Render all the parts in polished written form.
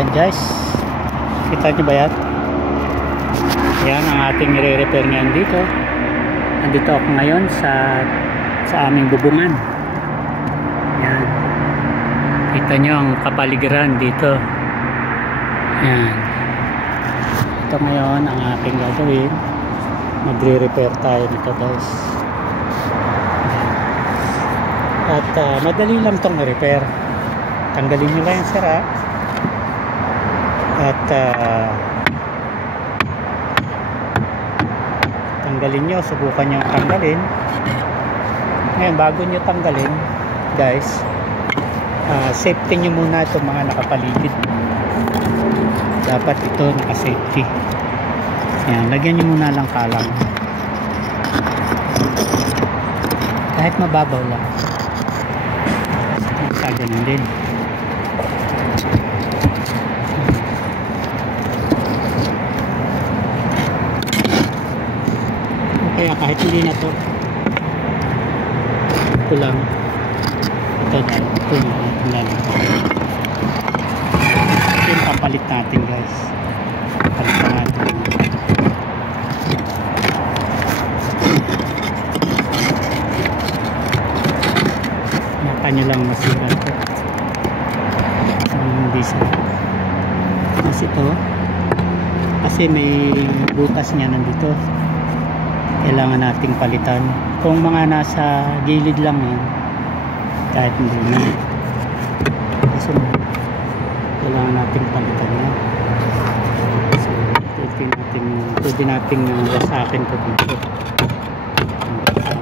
Ayan guys, kita nyo ba yan? Yan ang ating nire-repair ngayon dito. Nandito ako ngayon sa aming bubungan. Yan, kita nyo ang kapaligiran dito. Yan, ito ngayon ang ating gagawin. Magre-repair tayo nito guys. At madali lang itong repair. Tanggalin nyo lang yung sira at tanggalin nyo, subukan nyo tanggalin. Ngayon bago nyo tanggalin guys, safety nyo muna itong mga nakapaligid. Dapat ito naka-safety. Yan, lagyan nyo muna lang kalang kahit mababaw lang. Ganun din. Kaya kahit hindi na to, ito lang, ito lang ito yung papalit natin guys. Palitan natin. Nyo lang masira ito. Hindi sa mas ito kasi may butas niya nandito, kailangan nating palitan. Kung mga nasa gilid lang yan, kahit hindi na, kasi kailangan nating palitan yan. So pwede nating wasakin ito dito.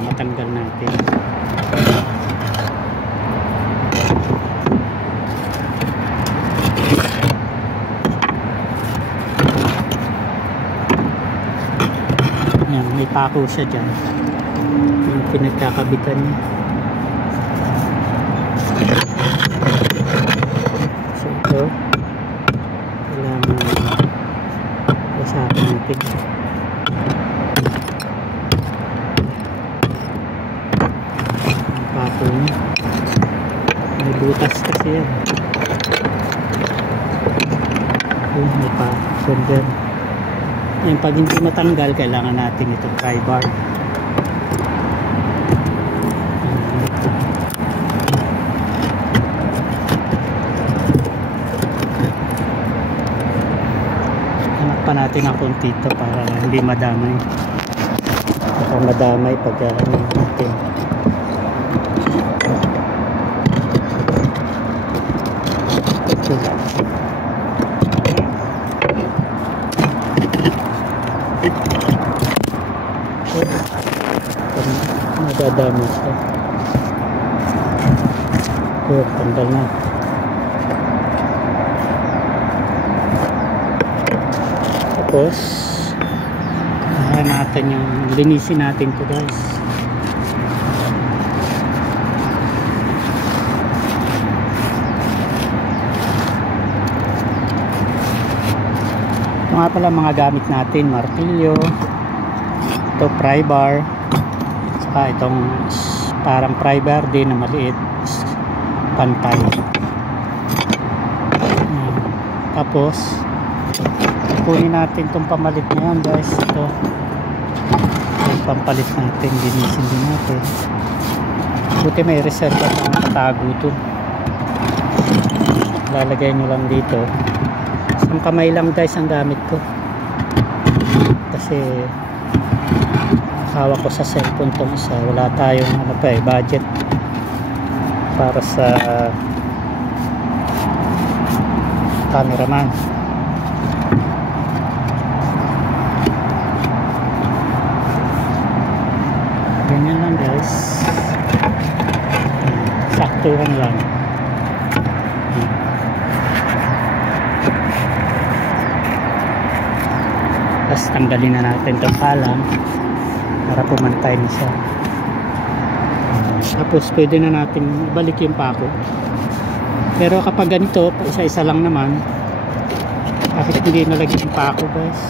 Matanggal natin. May pako siya dyan, yung pinagkakabitan niya. So ito kailangan wasakin natin. Yung pako niya may butas kasi yan. May pako dyan. Yung pag hindi matanggal, kailangan natin itong pry bar. Hanap pa natin ang puntito para hindi madamay. Baka madamay pag natin. Nadadami siya. Tanggal na. Tapos natin yung linisin natin ito guys. Ito nga pala mga gamit natin: martilyo, ito pry bar, saka itong parang pry bar din na maliit, pantay. Tapos kunin natin itong pamalit na yan guys. Ito yung pampalit natin, linisin din natin. Buti may reserva na nakatago ito. Lalagay nyo lang dito. Isang kamay lang guys ang gamit ko kasi hawak ko sa cellphone tong isa. Wala tayong budget para sa cameraman. Ganyan lang guys, saktuhan lang. Tapos tanggalin na natin itong kalang para pumantay na siya. Tapos pwede na natin ibalik yung pako. Pero kapag ganito, isa-isa lang naman, bakit hindi nalagyan yung pako guys?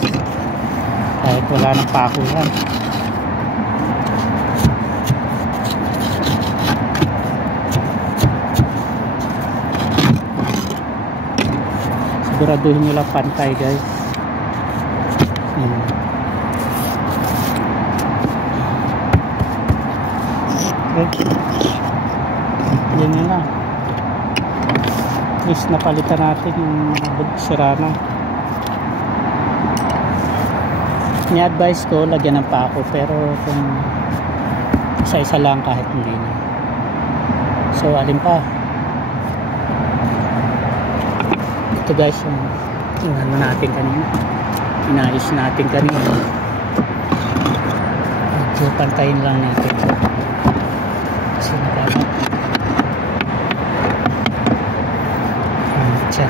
Kahit wala ng pako yan. siguraduhin nyo lang pantay guys. Okay. Yan na lang. At least napalitan natin yung sira na. Ni-advise ko lagyan ng pako, pero kung isa-isa lang kahit hindi na. So alin pa, ito guys yung ano natin kanina, inayos natin kanina. So pantayin lang natin kasi nakalat siya.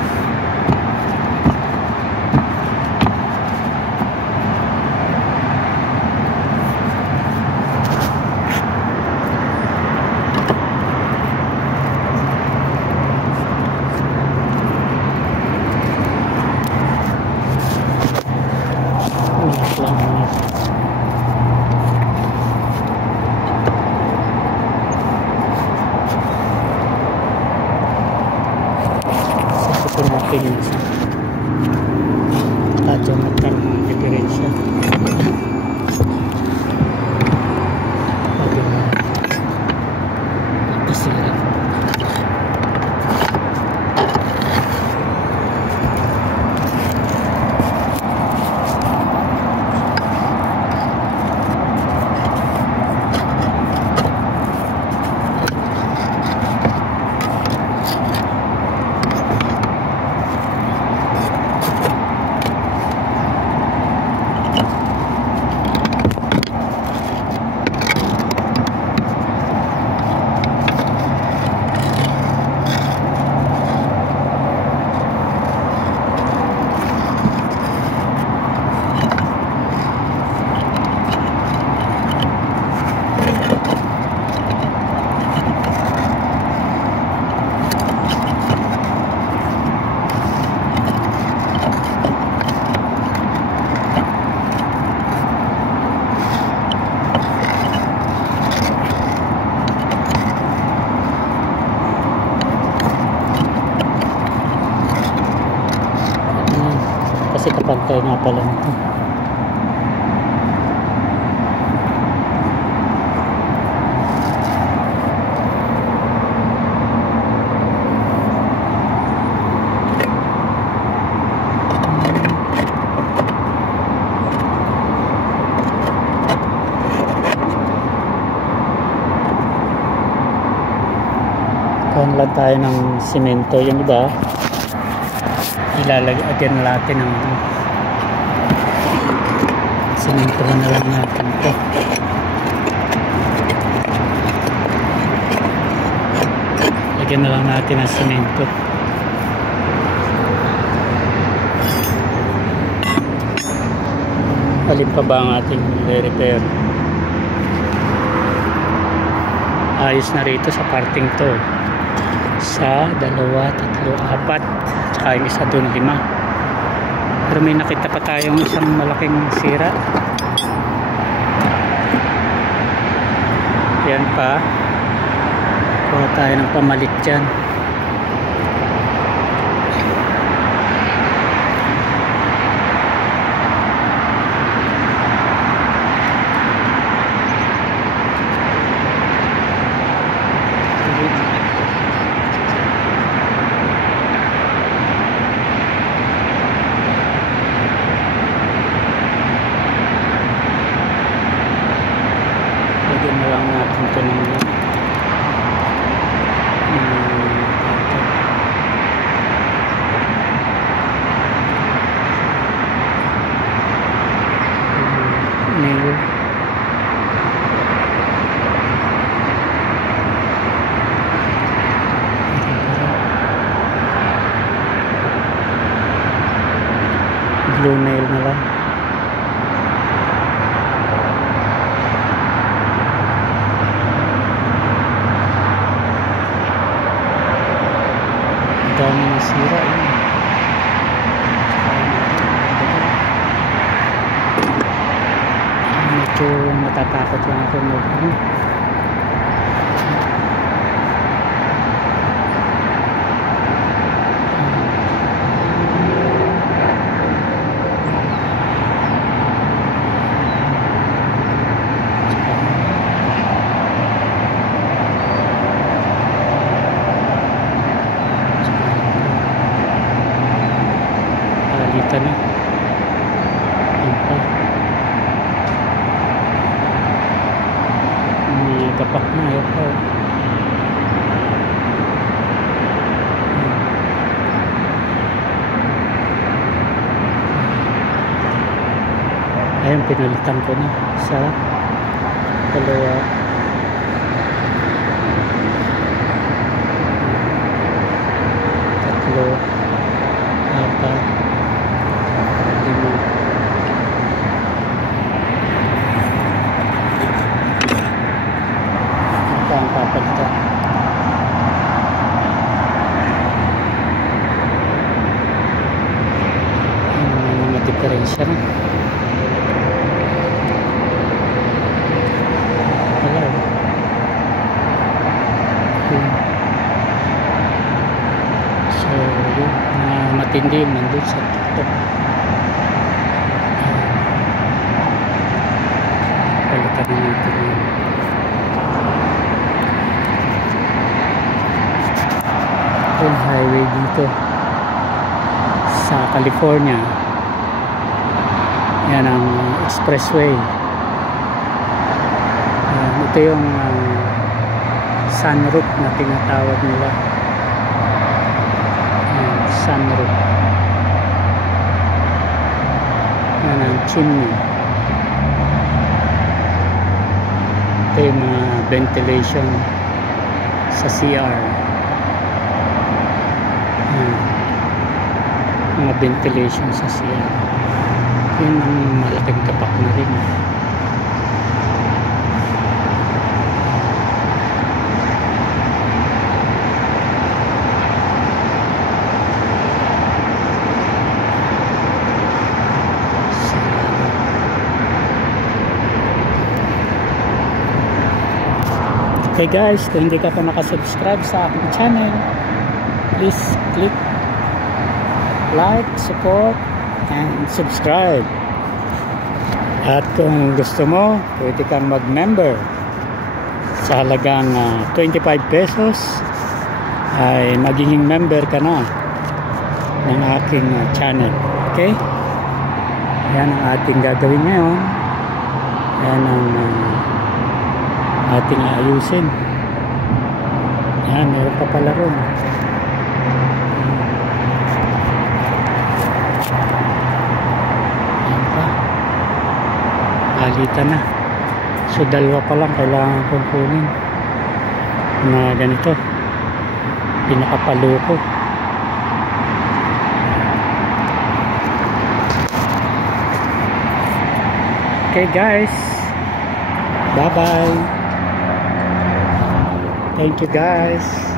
Radyo magkaroon ng diferensya. Pwede na isira. Kasi kapantay nga pala nito. Kuhan lang tayo ng simento, yung iba ilalagyan natin ng simento na lang natin ito. Lagyan na lang natin ng simento. Alin pa ba ang ating re-repair? Ayos na rito sa parting to, sa 2, 3, 4 tsaka yung isa doon 5, pero may nakita pa tayong isang malaking sira. Yan pa, kuha tayo ng pamalit dyan. Blue nail na lang. Dami na sira yun. Medyo natatakot lang ako mag Ayan, pinalitan ko na sa dalawa. Tatlo. Apat. Lima. Ito ang papalitan. Mga diferensya na. So yun, matindi yung nandun sa TikTok. Palitan na natin yun. Yung highway dito sa California, yan ang expressway. Ito yung sunroof na tinatawag nila. Sunroof. Yan ang chimney. Ito yung mga ventilation sa CR. Mga ventilation sa CR. Yun ang malaking tapak na rin. Okay guys, kung hindi ka pa nakasubscribe sa aking channel, please click like, support, and subscribe. At kung gusto mo, pwede kang mag-member sa halagang 25 pesos ay magiging member ka na ng aking channel. Okay? Yan ang ating gagawin ngayon. Yan ang ating ayusin. Yan, meron pa pala ron. Yan pa. Palitan na. So dalawa pa lang kailangan kong kunin na ganito. Pinakapalo ko. Okay guys, bye bye. Thank you guys.